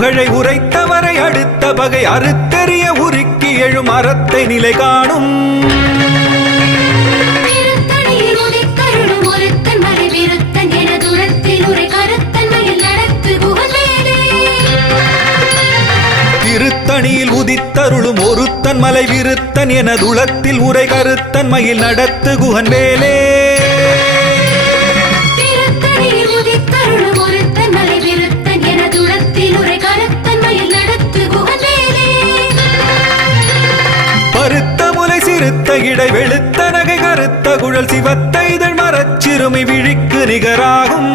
புகழை உரைத்தவரை அடுத்த பகை அறுத்தெறிய உருக்கி எழும் அறத்தை நிலை காணும். திருத்தணியில் உதித்தருளும் ஒருத்தன் மலை விருத்தன் என துளத்தில் உரை கருத்தன் மயில் நடத்து குகன் வேலே. பருத்த முலை சிறுத்த இடை வெளுத்த நகை கருத்த குழல் சிவத்த இதழ் மரச்சிறுமி விழிக்கு நிகராகும்.